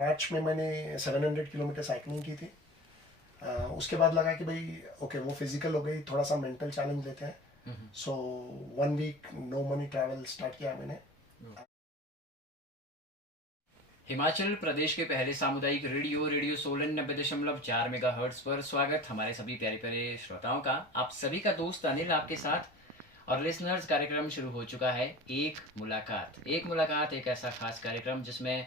मार्च में मैंने 700 kilometre cycling की थी। उसके बाद लगा कि भाई ओके वो फिजिकल हो गई, थोड़ा सा मेंटल चैलेंज लेते हैं। So 1 week no money travel start किया मैंने। हिमाचल प्रदेश के पहले सामुदायिक radio radio Solan 90.4 mega hertz पर स्वागत हमारे सभी प्यारे प्यारे श्रोताओं का। आप सभी का दोस्त अनिल आपके साथ। और लिसनर्स, कार्यक्रम शुरू हो चुका है। एक मुलाकात एक ऐसा खास कार्यक्रम जिसमें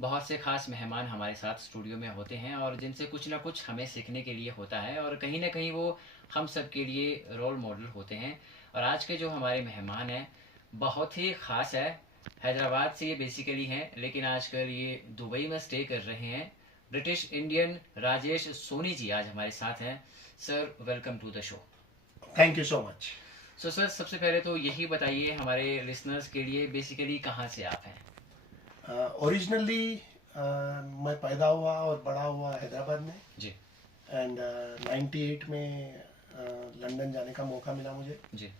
बहुत से खास मेहमान हमारे साथ स्टूडियो में होते हैं और जिनसे कुछ ना कुछ हमें सीखने के लिए होता है और कहीं ना कहीं वो हम सब के लिए रोल मॉडल होते हैं। और आज के जो हमारे मेहमान हैं बहुत ही ख़ास है। हैदराबाद से ये बेसिकली हैं लेकिन आजकल ये दुबई में स्टे कर रहे हैं। ब्रिटिश इंडियन राजेश सोनी जी आज हमारे साथ हैं। Sir, welcome to the show. Thank you so much. So sir, सबसे पहले तो यही बताइए हमारे लिसनर्स के लिए बेसिकली कहाँ से आप हैं। ओरिजिनली मैं पैदा हुआ और बड़ा हुआ हैदराबाद में। जी एंड 98 में लंदन जाने का मौका मिला मुझे। जी।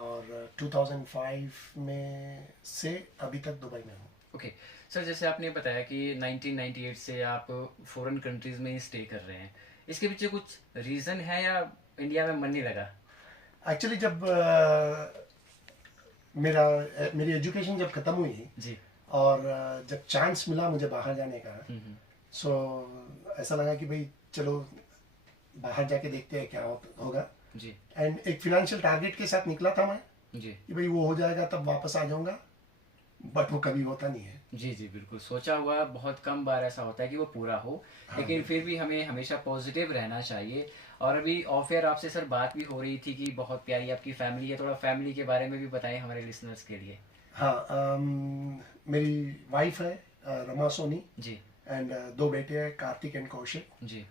और 2005 में से अभी तक दुबई में हूँ। ओके सर, जैसे आपने बताया कि 1998 से आप फॉरेन कंट्रीज में ही स्टे कर रहे हैं, इसके पीछे कुछ रीज़न है या इंडिया में मन नहीं लगा। एक्चुअली जब मेरी एजुकेशन जब ख़त्म हुई जी। और जब चांस मिला मुझे बाहर जाने का, सो ऐसा लगा कि भाई चलो बाहर जाके देखते हैं क्या होगा। जी एंड एक फिनेंशियल टारगेट के साथ निकला था मैं जी कि भाई वो हो जाएगा तब वापस आ जाऊंगा, बट वो कभी होता नहीं है। जी जी, बिल्कुल सोचा हुआ बहुत कम बार ऐसा होता है कि वो पूरा हो। हाँ, लेकिन फिर भी हमें हमेशा पॉजिटिव रहना चाहिए। और अभी ऑफ एयर आपसे सर बात भी हो रही थी कि बहुत प्यारी आपकी फैमिली है, थोड़ा फैमिली के बारे में भी बताएं हमारे लिसनर्स के लिए। हाँ। मेरी वाइफ है रमा सोनी। जी एंड दो बेटे हैं, कार्तिक एंड कौशिक। जी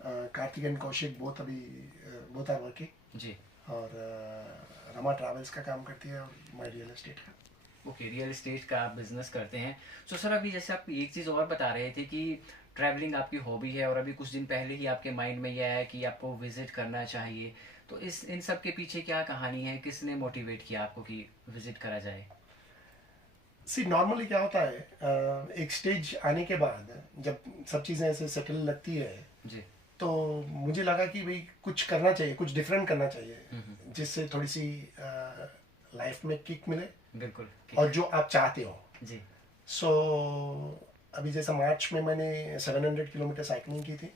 कार्तिक एंड कौशिक बोथ अभी बोथ आर वर्किंग। जी। और रमा ट्रैवल्स का काम करती है और मैं रियल एस्टेट का। ओके, रियल एस्टेट का आप बिजनेस करते हैं। सो सर, अभी जैसे आप एक चीज़ और बता रहे थे कि ट्रैवलिंग आपकी हॉबी है और अभी कुछ दिन पहले ही आपके माइंड में यह आया कि आपको विजिट करना चाहिए। तो इस इन सब के पीछे क्या कहानी है, किसने मोटिवेट किया आपको कि विजिट करा जाए। सी नॉर्मली क्या होता है, एक स्टेज आने के बाद जब सब चीज़ें ऐसे सेटल लगती है जी। तो मुझे लगा कि भाई कुछ करना चाहिए, कुछ डिफरेंट करना चाहिए जिससे थोड़ी सी लाइफ में किक मिले बिल्कुल। और जो आप चाहते हो। जी सो अभी जैसा मार्च में मैंने 700 किलोमीटर साइकिलिंग की थी।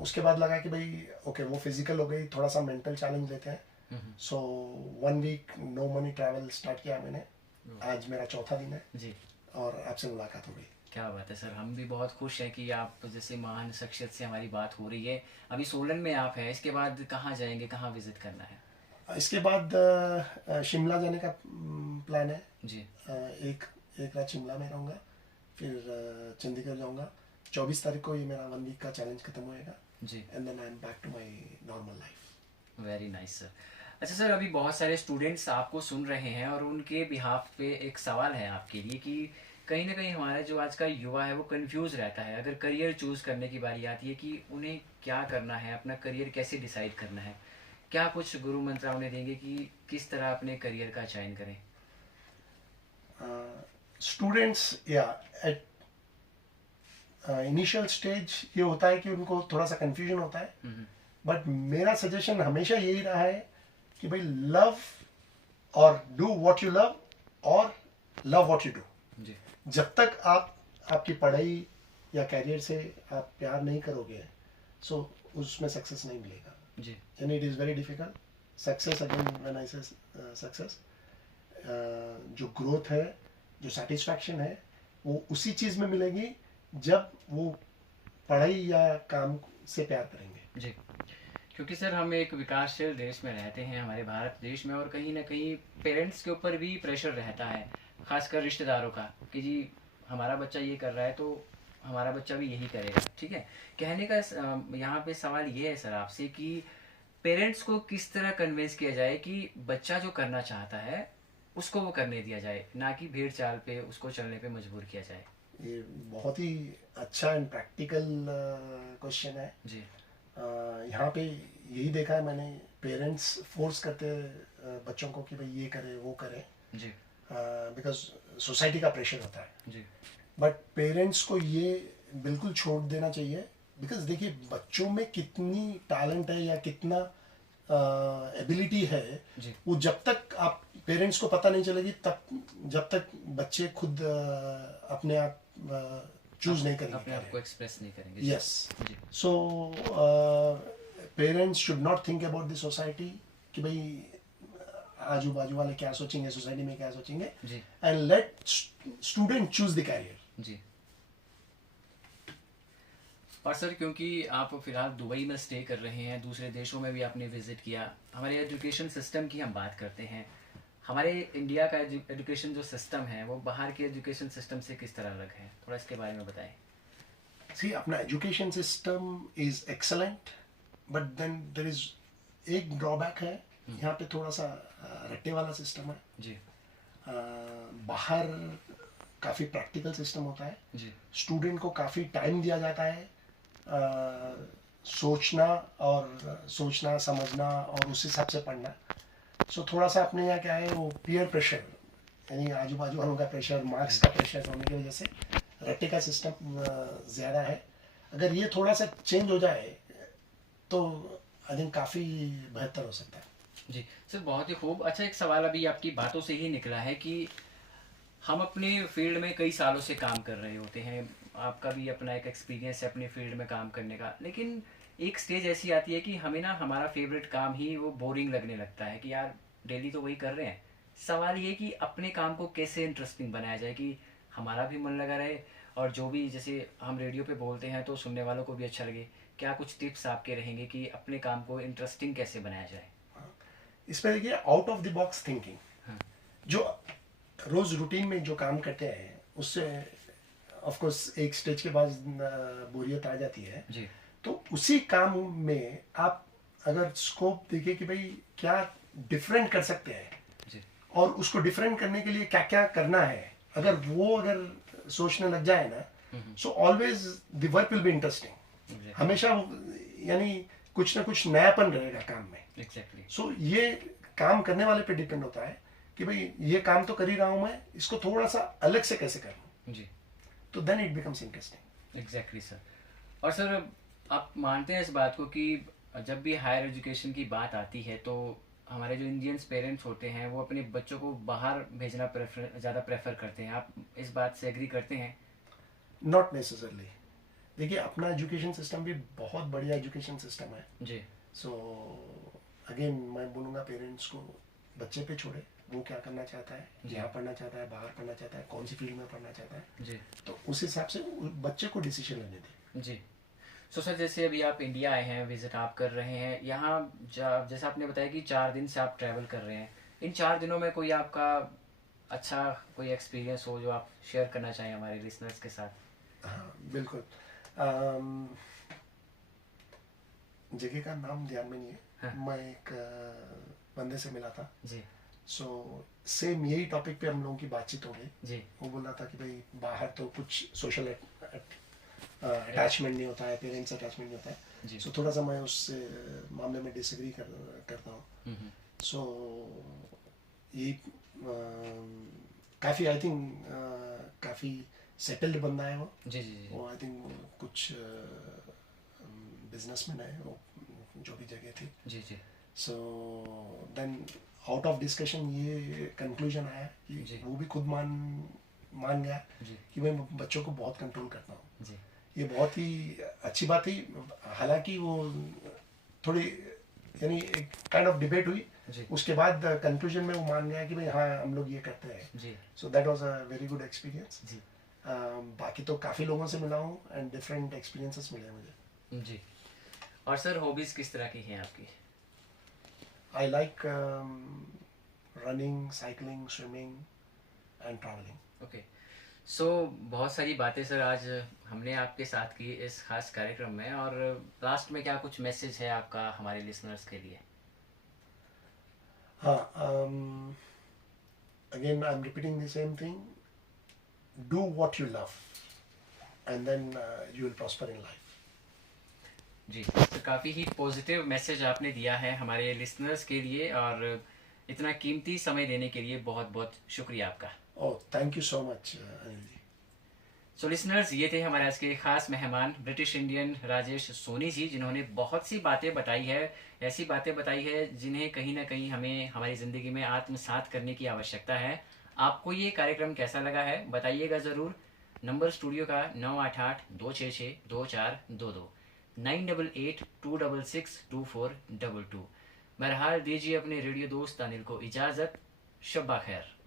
उसके बाद लगा कि भाई ओके वो फिजिकल हो गई, थोड़ा सा मेंटल चैलेंज लेते हैं। So 1 week no money travel start किया मैंने। आज मेरा चौथा दिन है जी। और आपसे मुलाकात हो गई। क्या बात है सर, हम भी बहुत खुश हैं कि आप जैसे महान शख्सियत से हमारी बात हो रही है। अभी सोलन में आप हैं, इसके बाद कहाँ जाएंगे, कहाँ विजिट करना है। इसके बाद शिमला जाने का प्लान है। जी एक एक रात शिमला में रहूँगा, फिर चंडीगढ़ जाऊँगा। 24 तारीख को ये मेरा 1 वीक का चैलेंज खत्म होएगा। जी। And then I am back to my normal life. Very nice sir. अच्छा सर, अभी बहुत सारे स्टूडेंट्स आपको सुन रहे हैं और उनके बिहाफ पे एक सवाल है आपके लिए कि कहीं ना कहीं हमारा जो आज का युवा है वो कंफ्यूज रहता है अगर करियर चूज करने की बारी आती है कि उन्हें क्या करना है, अपना करियर कैसे डिसाइड करना है। क्या कुछ गुरु मंत्र उन्हें देंगे कि किस तरह अपने करियर का चयन करें। स्टूडेंट्स या एट इनिशियल स्टेज ये होता है कि उनको थोड़ा सा कंफ्यूजन होता है, बट मेरा सजेशन हमेशा यही रहा है कि भाई लव और डू व्हाट यू लव और लव व्हाट यू डू। जी जब तक आप आपकी पढ़ाई या कैरियर से आप प्यार नहीं करोगे सो उसमें सक्सेस नहीं मिलेगा। जी and it is very difficult success. Again when I say success, जो ग्रोथ है, जो सेटिस्फैक्शन है, वो उसी चीज़ में मिलेगी जब वो पढ़ाई या काम से प्यार करेंगे। जी। क्योंकि सर हम एक विकासशील देश में रहते हैं, हमारे भारत देश में, और कहीं ना कहीं पेरेंट्स के ऊपर भी प्रेशर रहता है, खासकर रिश्तेदारों का, कि जी हमारा बच्चा ये कर रहा है तो हमारा बच्चा भी यही करेगा। ठीक है, कहने का यहाँ पे सवाल ये है सर आपसे कि पेरेंट्स को किस तरह कन्विंस किया जाए कि बच्चा जो करना चाहता है उसको वो करने दिया जाए, ना कि भेड़ चाल पे उसको चलने पे मजबूर किया जाए। ये बहुत ही अच्छा एंड प्रैक्टिकल क्वेश्चन है। जी यहाँ पे यही देखा है मैंने, पेरेंट्स फोर्स करते बच्चों को कि भाई ये करे वो करे, जी बिकॉज सोसाइटी का प्रेशर होता है। जी बट पेरेंट्स को ये बिल्कुल छोड़ देना चाहिए, बिकॉज देखिए बच्चों में कितनी टैलेंट है या कितना एबिलिटी है, जी वो जब तक आप पेरेंट्स को पता नहीं चलेगी तब, जब तक बच्चे खुद अपने आप चूज नहीं अपने आप करेंगे. को एक्सप्रेस नहीं करेंगे. यस. जी so parents should not think about the society कि भाई आजू बाजू वाले क्या सोचेंगे, सोसाइटी में क्या सोचेंगे, जी and let student choose the career. जी. और सर क्योंकि आप फिलहाल दुबई में स्टे कर रहे हैं, दूसरे देशों में भी आपने विजिट किया, हमारे एजुकेशन सिस्टम की हम बात करते हैं, हमारे इंडिया का एजुकेशन जो सिस्टम है वो बाहर के एजुकेशन सिस्टम से किस तरह अलग है, थोड़ा इसके बारे में बताएं. सी अपना education system is excellent, but then there is एक ड्रॉबैक है, यहाँ पे थोड़ा सा रट्टे वाला सिस्टम है. जी बाहर काफ़ी प्रैक्टिकल सिस्टम होता है, जी स्टूडेंट को काफ़ी टाइम दिया जाता है सोचना समझना और उस हिसाब से पढ़ना. सो थोड़ा सा अपने यहाँ क्या है, वो पीयर प्रेशर, यानी आजू बाजू वालों का प्रेशर, मार्क्स का प्रेशर होने की वजह से रट्टे का सिस्टम ज़्यादा है. अगर ये थोड़ा सा चेंज हो जाए तो आई थिंक काफ़ी बेहतर हो सकता है. जी सर, बहुत ही खूब. अच्छा, एक सवाल अभी आपकी बातों से ही निकला है कि हम अपने फील्ड में कई सालों से काम कर रहे होते हैं, आपका भी अपना एक एक्सपीरियंस है अपने फील्ड में काम करने का, लेकिन एक स्टेज ऐसी आती है कि हमें ना हमारा फेवरेट काम ही वो बोरिंग लगने लगता है कि यार डेली तो वही कर रहे हैं. सवाल ये कि अपने काम को कैसे इंटरेस्टिंग बनाया जाए कि हमारा भी मन लगा रहे और जो भी जैसे हम रेडियो पे बोलते हैं तो सुनने वालों को भी अच्छा लगे. क्या कुछ टिप्स आपके रहेंगे कि अपने काम को इंटरेस्टिंग कैसे बनाया जाए? इसमें देखिए out of the box thinking. हाँ. जो रोज रूटीन में जो काम करते हैं उससे ऑफ कोर्स एक स्टेज के बाद बोरियत आ जाती है. जी तो उसी काम में आप अगर स्कोप देखिए कि भाई क्या डिफरेंट कर सकते हैं जी और उसको डिफरेंट करने के लिए क्या क्या करना है, अगर सोचने लग जाए ना, so always the work will be interesting. Exactly हमेशा यानी कुछ ना कुछ नयापन रहेगा काम में. एग्जैक्टली. सो ये काम करने वाले पे डिपेंड होता है कि भाई ये काम तो कर ही रहा हूँ मैं, इसको थोड़ा सा अलग से कैसे करूँ, जी तो then it becomes interesting. Exactly sir. और सर आप मानते हैं इस बात को कि जब भी हायर एजुकेशन की बात आती है तो हमारे जो इंडियंस पेरेंट्स होते हैं वो अपने बच्चों को बाहर भेजना ज़्यादा प्रेफर करते हैं, आप इस बात से एग्री करते हैं? Not necessarily. देखिए अपना एजुकेशन सिस्टम भी बहुत बढ़िया एजुकेशन सिस्टम है. जी सो अगेन मैं बोलूँगा पेरेंट्स को बच्चे पे छोड़े, वो क्या करना चाहता है, यहाँ पढ़ना चाहता है, बाहर पढ़ना चाहता है, कौन सी फील्ड में पढ़ना चाहता है, जी तो उस हिसाब से बच्चे को डिसीजन लेने दें. जी. सो सर जैसे अभी आप इंडिया आए हैं, विजिट आप कर रहे हैं यहाँ, जैसा आपने बताया कि 4 दिन से आप ट्रैवल कर रहे हैं, इन 4 दिनों में कोई आपका अच्छा कोई एक्सपीरियंस हो जो आप शेयर करना चाहें हमारे लिसनर्स के साथ? हाँ बिल्कुल. जगह का नाम ध्यान में नहीं है. हाँ. मैं एक बंदे से मिला था. जी सो सेम यही टॉपिक पे हम लोगों की बातचीत हो गई. जी वो बोल रहा था कि भाई बाहर तो कुछ सोशल अटैचमेंट नहीं होता है, पेरेंट्स अटैचमेंट नहीं होता है. जी. सो थोड़ा सा मैं उस मामले में डिसएग्री करता हूँ. हम्म. सो ये काफ़ी आई थिंक काफ़ी सेटल्ड बंदा है वो. जी जी जी वो आई थिंक कुछ बिजनेसमैन है वो, जो भी जगह थी. जी जी so then out of discussion ये कंक्लूजन आया जी. कि वो भी खुद मान गया जी कि मैं बच्चों को बहुत कंट्रोल करता हूँ. जी ये बहुत ही अच्छी बात थी. हालांकि वो थोड़ी यानी एक काइंड ऑफ डिबेट हुई, जी उसके बाद कंक्लूजन में वो मान गया कि भाई हाँ हम लोग ये करते हैं. जी so that was a very good experience. जी बाकी तो काफ़ी लोगों से मिला हूँ एंड डिफरेंट एक्सपीरियंसेस मिले हैं मुझे. जी. और सर हॉबीज़ किस तरह की हैं आपकी? I like running, cycling, swimming and travelling. Okay. So बहुत सारी बातें सर आज हमने आपके साथ की इस खास कार्यक्रम में, और लास्ट में क्या कुछ मैसेज है आपका हमारे लिसनर्स के लिए? हाँ, again I am repeating the same thing. Do what you love and then you will prosper in life. जी सर, काफ़ी ही पॉजिटिव मैसेज आपने दिया है हमारे लिसनर्स के लिए, और इतना कीमती समय देने के लिए बहुत बहुत शुक्रिया आपका. Oh, thank you so much, Anil ji. So listeners, ये थे हमारे आज के खास मेहमान ब्रिटिश इंडियन राजेश सोनी जी, जिन्होंने बहुत सी बातें बताई है, ऐसी बातें बताई है जिन्हें कहीं ना कहीं हमें हमारी ज़िंदगी में आत्मसात करने की आवश्यकता है। आपको ये कार्यक्रम कैसा लगा है बताइएगा ज़रूर। नंबर स्टूडियो का 9882662422 9882662422। बहरहाल दीजिए अपने रेडियो दोस्त अनिल को इजाज़त। शब्बा खैर।